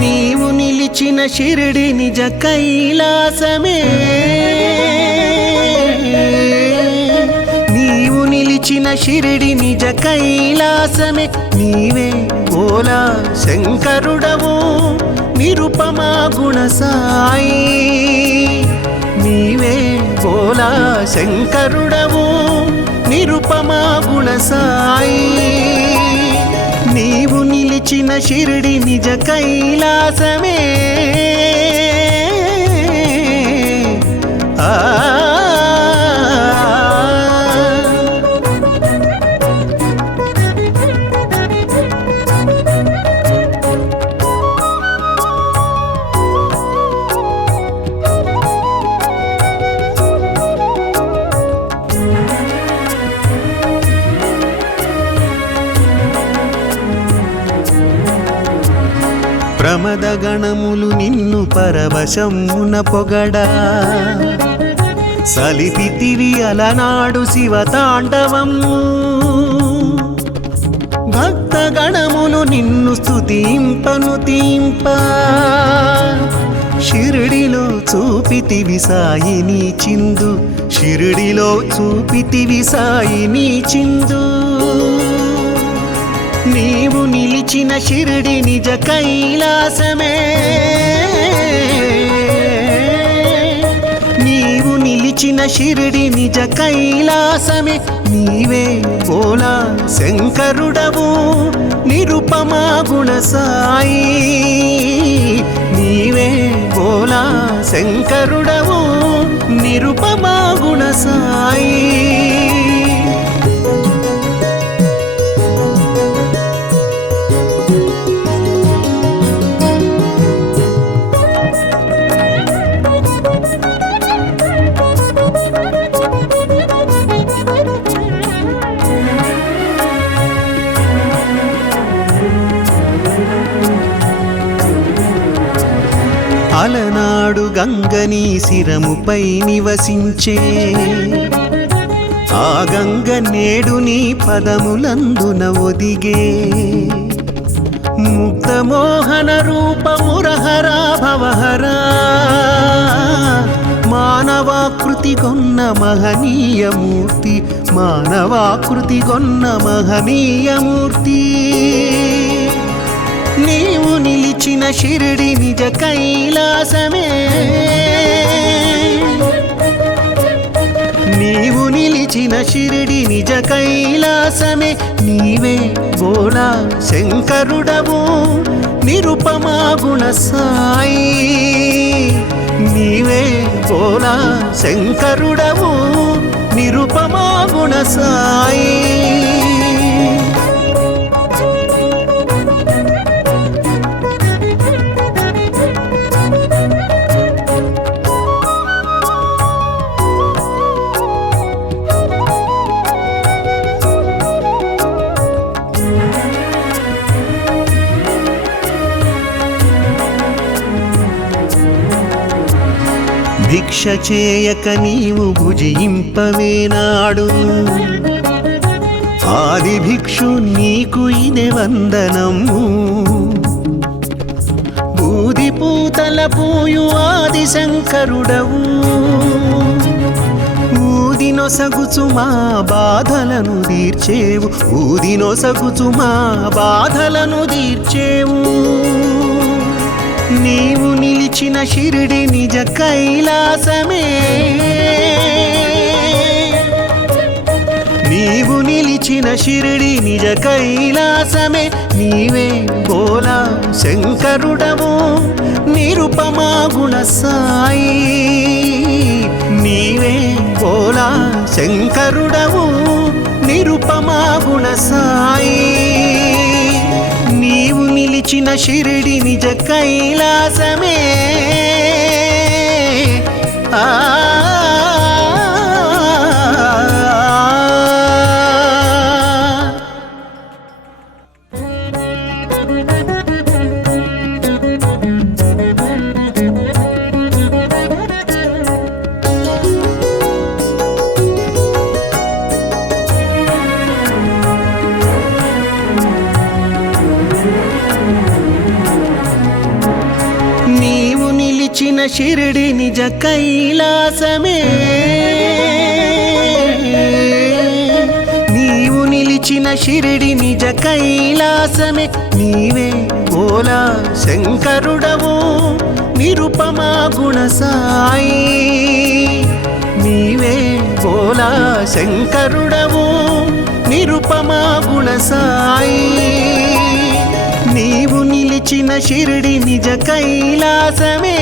నీవు నిలిచిన షిరిడి నిజ కైలాసమే, నీవు నిలిచిన షిరిడి నిజ కైలాసమే, నీవే భోలా శంకరుడవు నిరుపమా గుణ సాయి, నీవే భోలా శంకరుడవు నిరుపమా గుణ సాయి, నీవు నిలిచిన షిరిడి నిజ కైలాసమే. ప్రమద గణములు నిన్ను పరవశమున పొగడా, సలిపితివి అలనాడు శివతాండవము, భక్త గణములు నిన్ను స్తుతింపను తీంప, షిరిడిలో చూపితివి సాయిని చిందు, షిరిడిలో చూపితివి సాయిని చిందు, నీవు నిలిచిన షిరిడి నిజ కైలాసమే, నీవు నిలిచిన షిరిడి నిజ కైలాసమే, నీవే భోలా శంకరుడవు నిరుపమా గుణ సాయి, నీవే భోలా శంకరుడవు నిరుపమా గుణ సాయి. అలనాడు గంగని శిరముపై నివసించే, ఆ గంగ నేడు నీ పదములందున ఒదిగే, ముగ్ధమోహన రూపమురహరా భవహరా, మానవాకృతి కొన్న మహనీయమూర్తి, మానవాకృతి కొన్న మహనీయమూర్తి, నీవు నిలిచిన షిరిడి నిజ కైలాసమే, నీవు నిలిచిన షిరిడి నిజ కైలాసమే, నీవే భోలా శంకరుడవు నిరుపమా గుణ సాయి, నీవే భోలా శంకరుడవు నిరుపమా గుణ సాయి. భిక్ష చేయక నీవు భుజింపవేనాడు, ఆది భిక్షు నీకు ఇదే వందనము, బూది పూతల పూయు ఆది శంకరుడవు, ఊదినొసగుచు మా బాధలను తీర్చేవు, ఊదినొసగుచు మా బాధలను తీర్చేవు, నీవు నిలిచిన షిరిడి నిజ కైలాసమే, నీవు నిలిచిన షిరిడి నిజ కైలాసమే, నీవే భోలా శంకరుడవు నిరుపమా గుణ సాయి, నీవే భోలా శంకరుడవు నిరుపమా గుణ సాయి, నీవు నిలిచిన షిరిడి నిజ కైలాసమే. షిరిడి నిజ కైలాసమే నీవు నిలిచిన షిరిడి నిజ కైలాసమే నీవే భోలా శంకరుడవు నిరుపమా గుణ సాయి నీవే భోలా శంకరుడవు నిరుపమా గుణ సాయి నీవు నిలిచిన షిరిడి నిజ కైలాసమే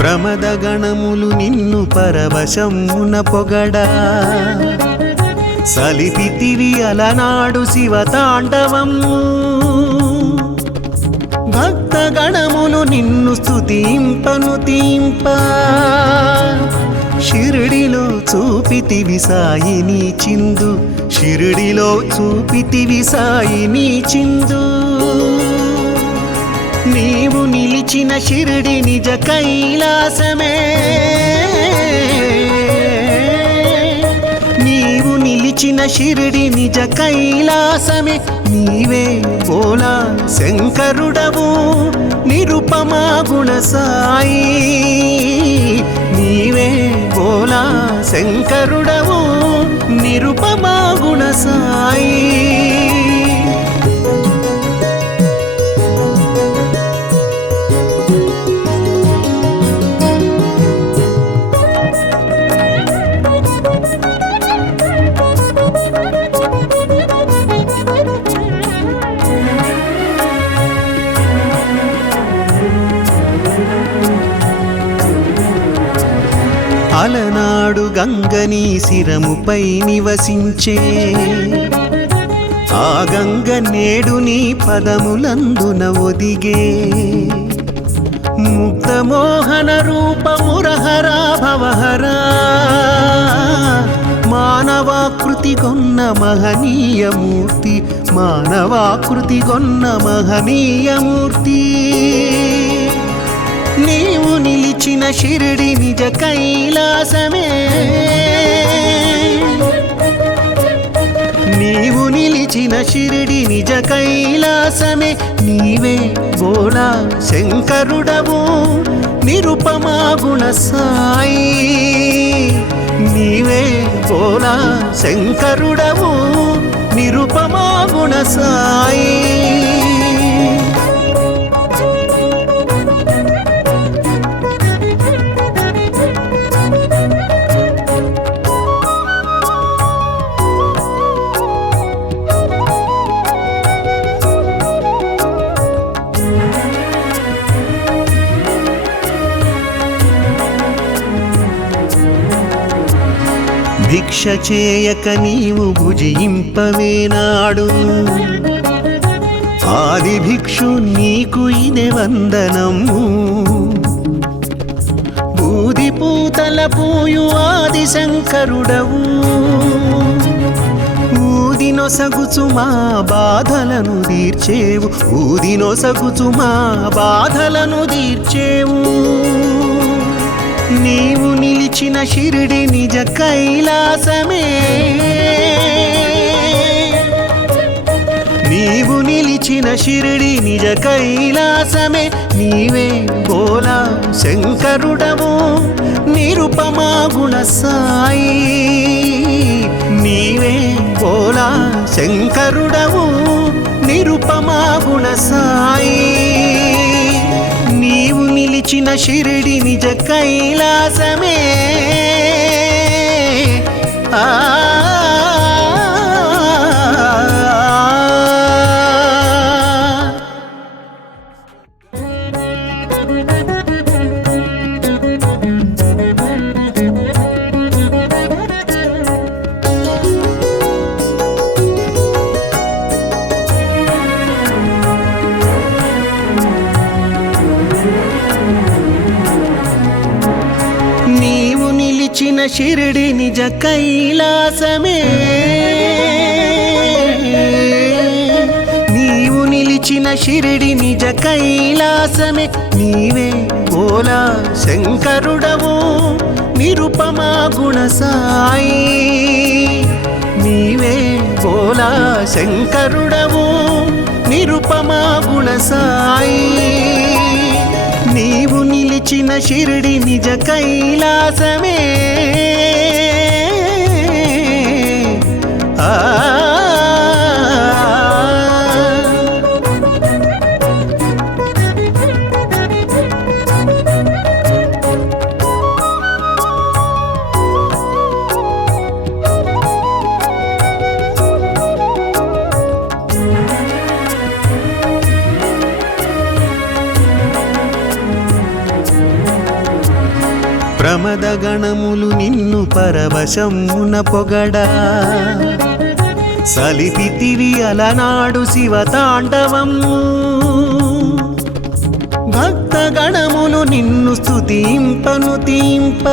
ప్రమద గణములు నిన్ను పరవశమున పొగడా సలిపితివి అలనాడు శివతాండవము భక్త గణములు నిన్ను స్తుతింపను తీంప షిరిడిలో చూపితివి సాయిని చిందు షిరిడిలో చూపితివి సాయిని చిందు నీవు నిలిచిన షిరిడి నిజ కైలాసమే నీవు నిలిచిన షిరిడి నిజ కైలాసమే నీవే భోలా శంకరుడవు నిరుపమా గుణ సాయి నీవే భోలా శంకరుడవు నిరుపమా గుణ సాయి అలనాడు గంగని శిరముపై నివసించే ఆ గంగ నేడు నీ పదములందున ఒదిగే ముగ్ధమోహన రూపమురహరా భవహరా మానవాకృతి కొన్న మహనీయమూర్తి మానవాకృతి కొన్న మహనీయమూర్తి నీవు నిలిచిన షిరిడి నిజ కైలాసమే నీవు నిలిచిన షిరిడి నిజ కైలాసమే నీవే భోలా శంకరుడవు నిరుపమా గుణ సాయి నీవే భోలా శంకరుడవు నిరుపమా గుణ సాయి భిక్ష చేయక నీవు భుజింపవేనాడు ఆది భిక్షు నీకు ఇదే వందనము బూది పూతల పూయు ఆది శంకరుడవు ఊదినొసగుచు మా బాధలను తీర్చేవు ఊదినొసగుచు మా బాధలను తీర్చేవు నీవు నిలిచిన షిరిడి నిజ కైలాసమే నీవు నిలిచిన షిరిడి నిజ కైలాసమే నీవే భోలా శంకరుడవు నిరుపమా గుణ సాయి నీవే భోలా శంకరుడవు నిరుపమా గుణ సాయి నీవు నిలిచిన షిరిడి నిజ కైలాసమే ఆ నీవు షిరిడి నిజ కైలాసమే నీవు నిలిచిన షిరిడి నిజ కైలాసమే నీవే బోలా శంకరుడవు నిరుపమా గుణ సాయి నీవే బోలా శంకరుడవు నిరుపమా గుణ సాయి నీవు నిలిచిన షిరిడి నిజ కైలాసమే ప్రమద గణములు నిన్ను పరవశమున పొగడా సలిపితివి అలనాడు శివతాండవము భక్త గణములు నిన్ను స్తుతింపను తీంప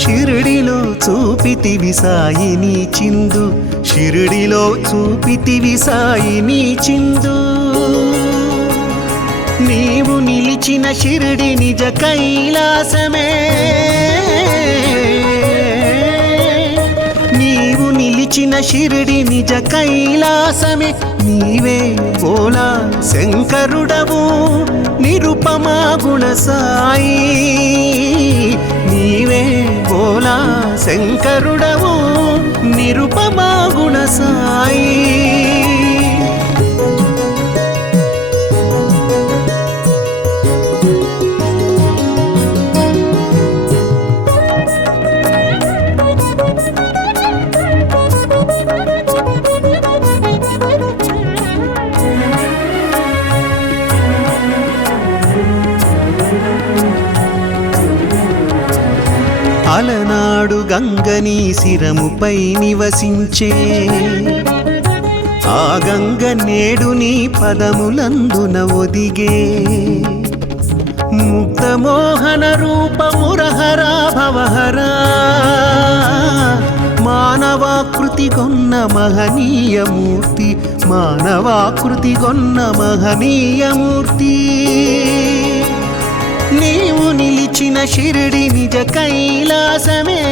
షిరిడిలో చూపితివి సాయిని చిందు షిరిడిలో చూపితివి సాయిని చిందు నీవు నిలిచిన షిరిడి నిజ కైలాసమే నీవు నిలిచిన షిరిడి నిజ కైలాసమే నీవే బోలా శంకరుడవు నిరుపమా గుణ సాయి నీవే బోలా శంకరుడవు నిరుపమా గుణ సాయి అలనాడు గంగని శిరముపై నివసించే ఆ గంగ నేడు నీ పదములందున ఒదిగే ముగ్ధమోహన రూపమురహరా భవహరా మానవాకృతి కొన్న మహనీయమూర్తి మానవాకృతి కొన్న మహనీయమూర్తి నీవు నిలిచిన షిరిడి నిజ కైలాసమే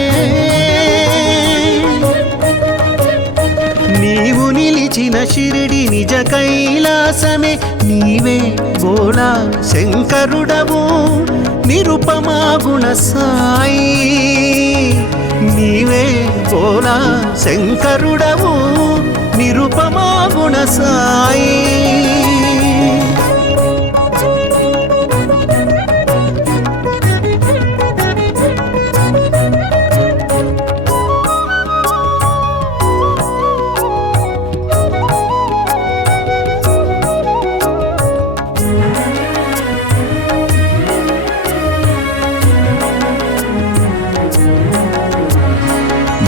నీవు నిలిచిన షిరిడి నిజ కైలాసమే నీవే బోలా శంకరుడవు నిరుపమా గుణ సాయి నీవే బోలా శంకరుడవు నిరుపమా గుణ సాయి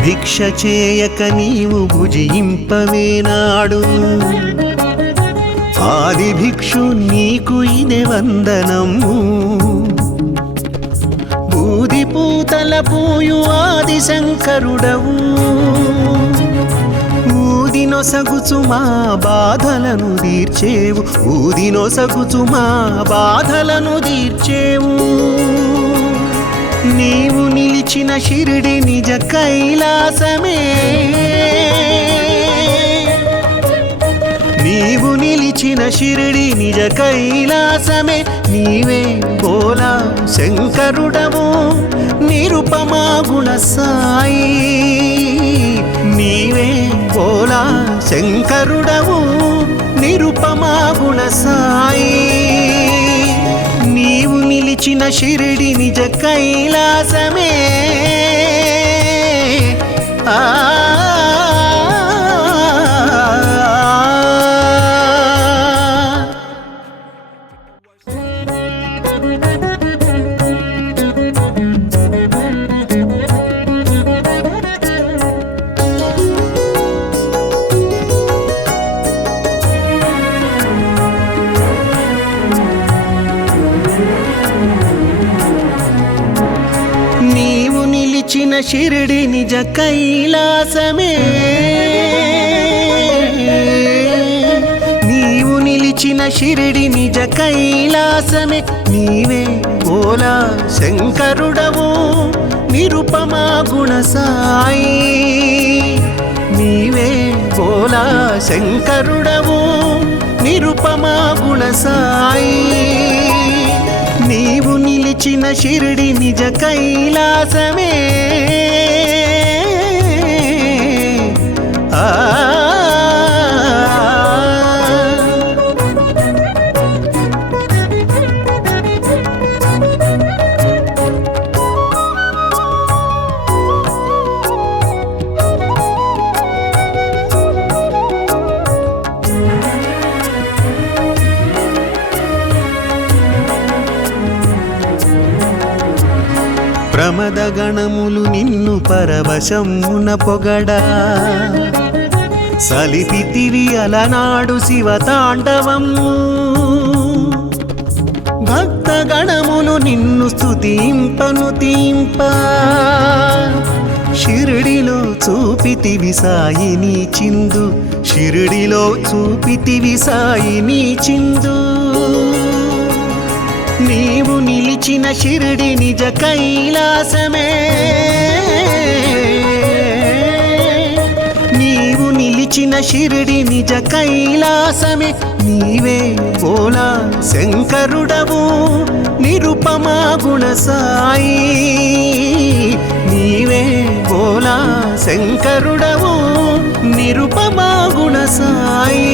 భిక్ష చేయక నీవు భుజింపవేనాడు ఆది భిక్షు నీకు ఇదే వందనము బూది పూతల పూయు ఆది శంకరుడవు ఊదినొసగుచు మా బాధలను తీర్చేవు ఊదినొసగుచు మా బాధలను తీర్చేవు నీవు నిలిచిన షిరిడి నిజ కైలాసమే నీవు నిలిచిన షిరిడి నిజ కైలాసమే నీవే బోలా శంకరుడవు నిరుపమా గుణ సాయి నీవే బోలా శంకరుడవు నిరుపమా గుణ సాయి నీవు నిలిచిన షిరిడి నిజ కైలాసమే ఆ నీవు షిరిడి నిజ కైలాసమే నీవు నిలిచిన షిరిడి నిజ కైలాసమే నీవే బోలా శంకరుడవు నిరుపమా గుణ సాయి నీవే బోలా శంకరుడవు నిరుపమా గుణ సాయి నీవు నిలిచిన షిరిడి నిజ కైలాసమే ప్రమద గణములు నిన్ను పరవశమున పొగడా సలిపితివి అలనాడు శివతాండవము భక్త గణములు నిన్ను స్తుతింపను తీంప షిరిడిలో చూపితివి సాయిని చిందు షిరిడిలో చూపితివి సాయిని చిందు నీవు నిలిచిన షిరిడి నిజ కైలాసమే నీవు నిలిచిన షిరిడి నిజ కైలాసమే నీవే బోలా శంకరుడవు నిరుపమా గుణ సాయి నీవే బోలా శంకరుడవు నిరుపమా గుణ సాయి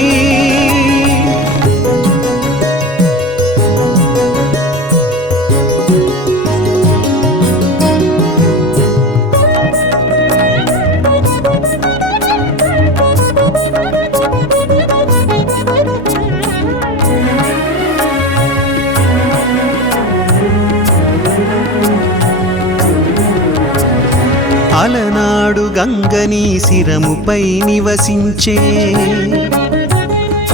అలనాడు గంగని శిరముపై నివసించే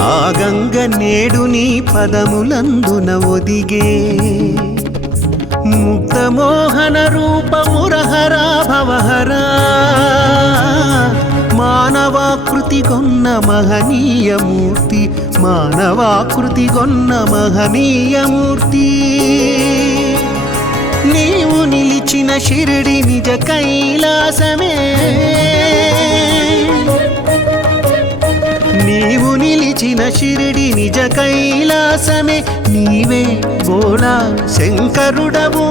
ఆ గంగ నేడు నీ పదములందున ఒదిగే ముగ్ధమోహన రూపమురహరా భవహరా మానవాకృతి గొన్న మహనీయమూర్తి మానవాకృతి గొన్న మహనీయమూర్తి నీవు నిలిచిన షిరిడి నిజ కైలాసమే నీవు నిలిచిన షిరిడి నిజ కైలాసమే నీవే బోలా శంకరుడవు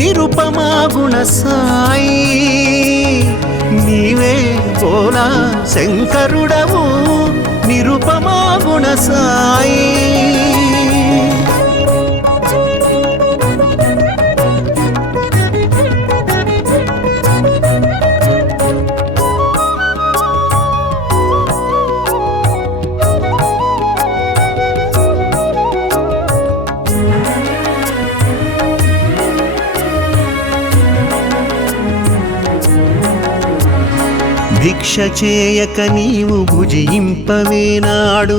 నిరుపమా గుణ సాయి నీవే బోలా శంకరుడవు నిరుపమా గుణ సాయి భిక్ష చేయక నీవు భుజింపవేనాడు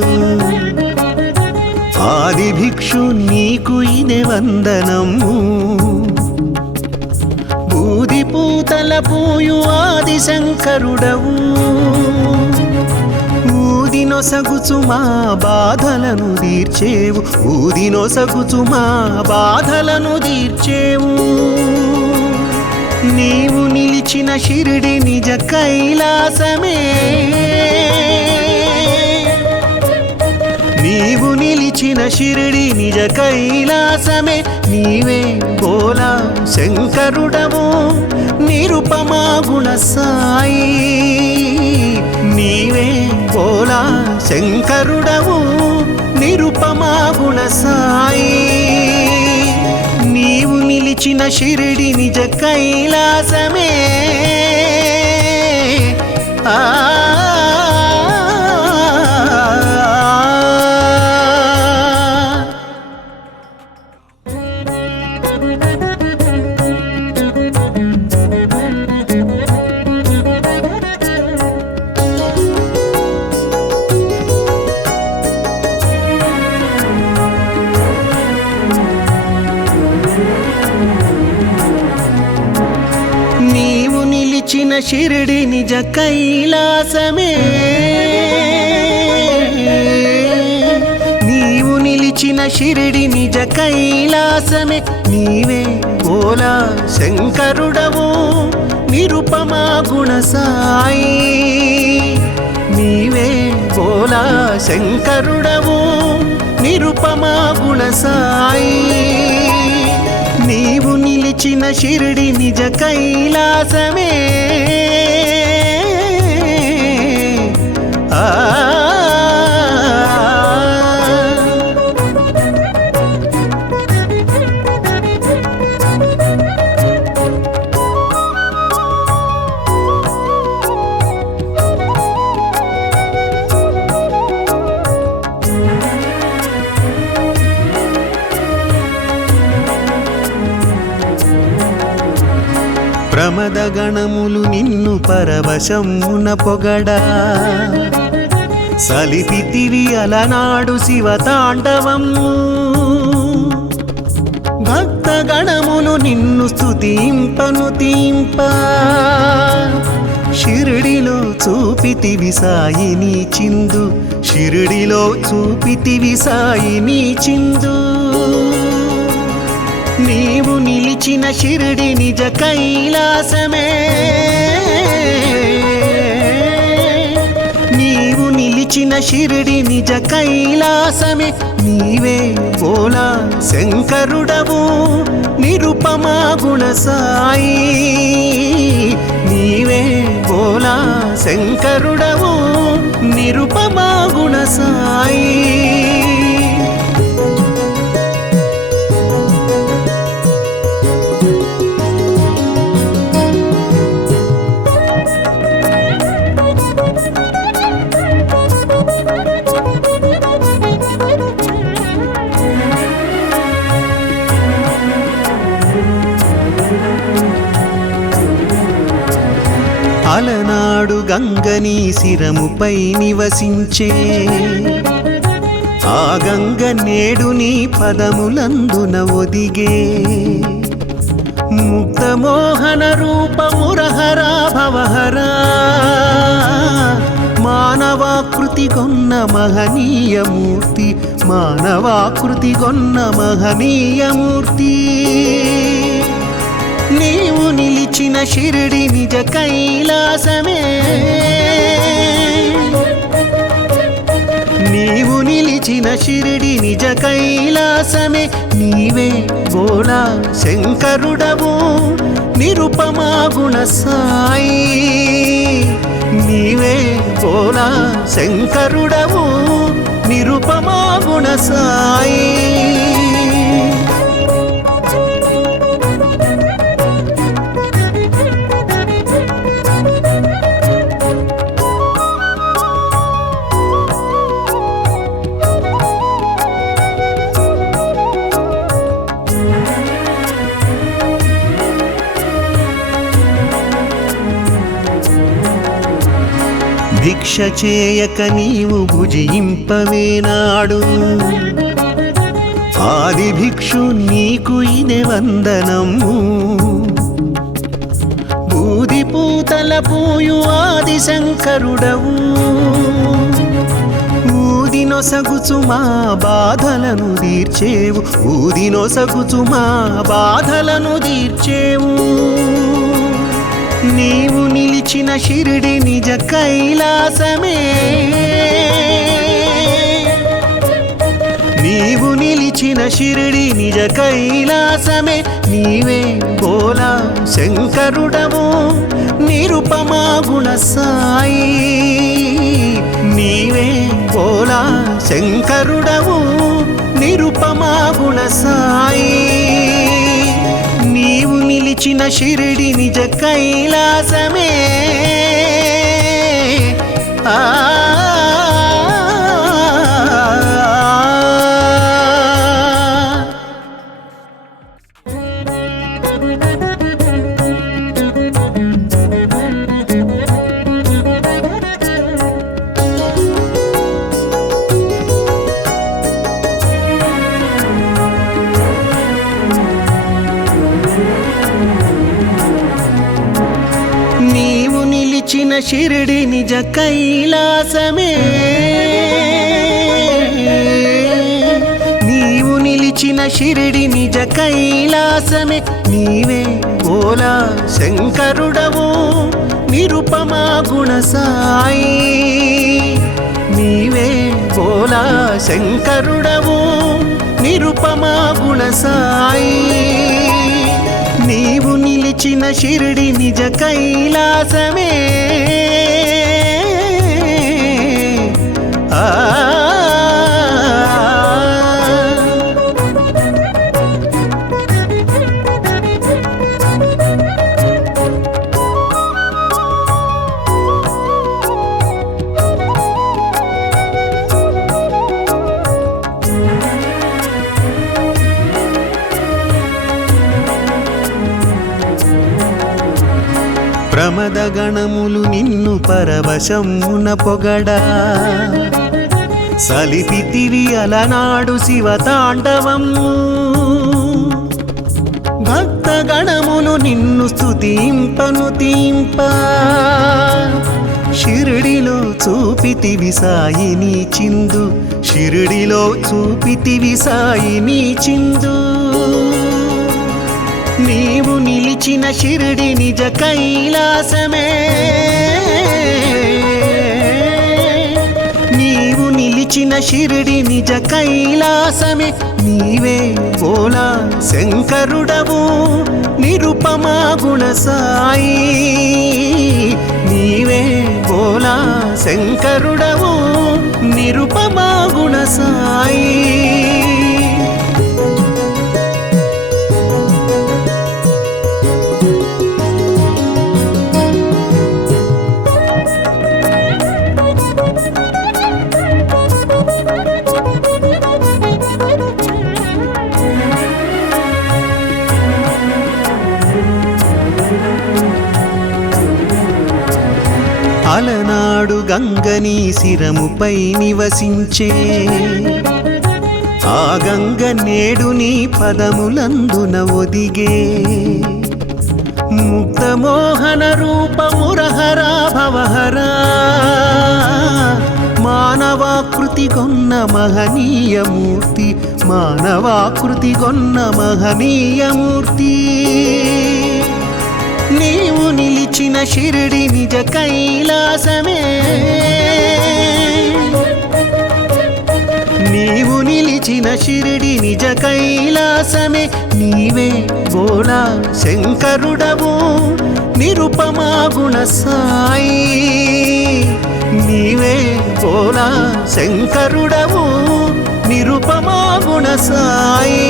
ఆది భిక్షు నీకు ఇదే వందనము బూది పూతల పూయు ఆది శంకరుడవు ఊదినొసగుచు మా బాధలను తీర్చేవు ఊదినొసగుచు మా బాధలను తీర్చేవు నీవు నిలిచిన షిరిడి నిజ కైలాసమే నీవు నిలిచిన షిరిడి నిజ కైలాసమే నీవే బోలా శంకరుడవు నిరుపమా గుణ సాయి నీవే బోలా శంకరుడవు నిరుపమా గుణ సాయి నీవు నిలిచిన షిరిడి నిజ కైలాసమే ఆ నీవు షిరిడి నిజ కైలాసమే నీవు నిలిచిన షిరిడి నిజ కైలాసమే నీవే భోలా శంకరుడవు నిరుపమా గుణ సాయి నీవే భోలా శంకరుడవు నిరుపమా గుణ సాయి నీవు నిలిచిన షిరిడి నిజ కైలాసమే ప్రమద గణములు నిన్ను పరవశమున పొగడా సలిపితివి అలనాడు శివతాండవము భక్త గణములు నిన్ను స్తుతింపను తీంప షిరిడిలో చూపితివి సాయిని చిందు షిరిడిలో చూపితివి సాయిని చిందు నీవు నిలిచిన షిరిడి నిజ కైలాసమే నీవు నిలిచిన షిరిడి నిజ కైలాసమే నీవే భోలా శంకరుడవు నిరుపమా గుణ సాయి నీవే భోలా శంకరుడవు నిరుపమా గుణ సాయి అలనాడు గంగని శిరముపై నివసించే ఆ గంగ నేడు నీ పదములందున ఒదిగే ముగ్ధమోహన రూపమురహరా భవహరా మానవాకృతి గొన్న మహనీయమూర్తి మానవాకృతి గొన్న మహనీయమూర్తి నీవు నిలిచిన షిరిడి నిజ కైలాసమే నీవు నిలిచిన షిరిడి నిజ కైలాసమే నీవే భోలా శంకరుడవు నిరుపమా గుణ సాయి నీవే భోలా శంకరుడవు నిరుపమా గుణ సాయి భిక్ష చేయక నీవు భుజింపవేనాడు ఆది భిక్షు నీకు ఇదే వందనము బూది పూతల పూయు ఆది శంకరుడవు ఊదినొసగుచు మా బాధలను తీర్చేవు ఊదినొసగుచు మా బాధలను తీర్చేవు నీవు నిలిచిన షిరిడి నిజ కైలాసమే నీవు నిలిచిన షిరిడి నిజ కైలాసమే నీవే భోలా శంకరుడవు నిరుపమా గుణ సాయి నీవే భోలా శంకరుడవు నిరుపమా గుణ సాయి నీవు నిలిచిన షిరిడి నిజ కైలాసమే ఆ నీవు షిరిడి నిజ కైలాసమే నీవు నిలిచిన షిరిడి నిజ కైలాసమే నీవే భోలా శంకరుడవు నిరుపమా గుణ సాయి నీవే భోలా శంకరుడవు నిరుపమా గుణ సాయి నీవు నిలిచిన షిరిడి నిజ కైలాసమే ప్రమద గణములు నిన్ను పరవశమున పొగడా సలిపితివి అలనాడు శివతాండవము భక్త గణములు నిన్ను స్తుతింపను తీంప షిరిడిలో చూపితివి సాయిని చిందు షిరిడిలో చూపితివి సాయిని చిందు నీవు నిలిచిన షిరిడి నిజ కైలాసమే నీవు నిలిచిన షిరిడి నిజ కైలాసమే నీవే భోలా శంకరుడవు నిరుపమా గుణ సాయి నీవే భోలా శంకరుడవు నిరుపమా గుణ సాయి అలనాడు గంగని శిరముపై నివసించే ఆ గంగ నేడు నీ పదములందున ఒదిగే ముగ్ధమోహన రూపమురహరా భవహరా మానవాకృతి గొన్న మహనీయమూర్తి మానవాకృతి గొన్న మహనీయమూర్తి నీవు నిలిచిన షిరిడి నిజ కైలాసమే నీవు నిలిచిన షిరిడి నిజ కైలాసమే నీవే భోలా శంకరుడవు నిరుపమా గుణ సాయి నీవే భోలా శంకరుడవు నిరుపమా గుణ సాయి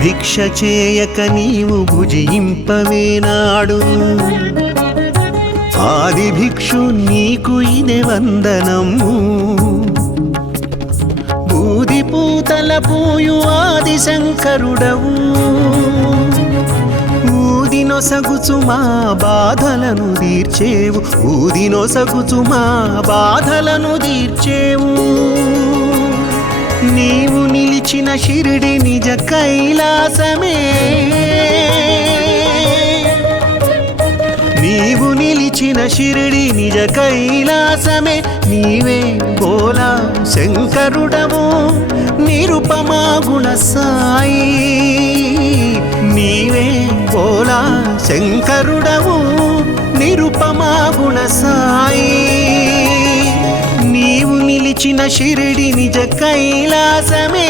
భిక్ష చేయక నీవు భుజింపవేనాడు ఆది భిక్షు నీకు ఇదే వందనము బూది పూతల పూయు ఆది శంకరుడవు ఊదినొసగుచు మా బాధలను తీర్చేవు ఊదినొసగుచు మా బాధలను తీర్చేవు నీవు నిలిచిన షిరిడి నిజ కైలాసమే నీవు నిలిచిన షిరిడి నిజ కైలాసమే నీవే భోలా శంకరుడవు నిరుపమా గుణ సాయి నీవే భోలా శంకరుడవు నిరుపమా గుణ సాయి నీవు నిలిచిన షిరిడి నిజ కైలాసమే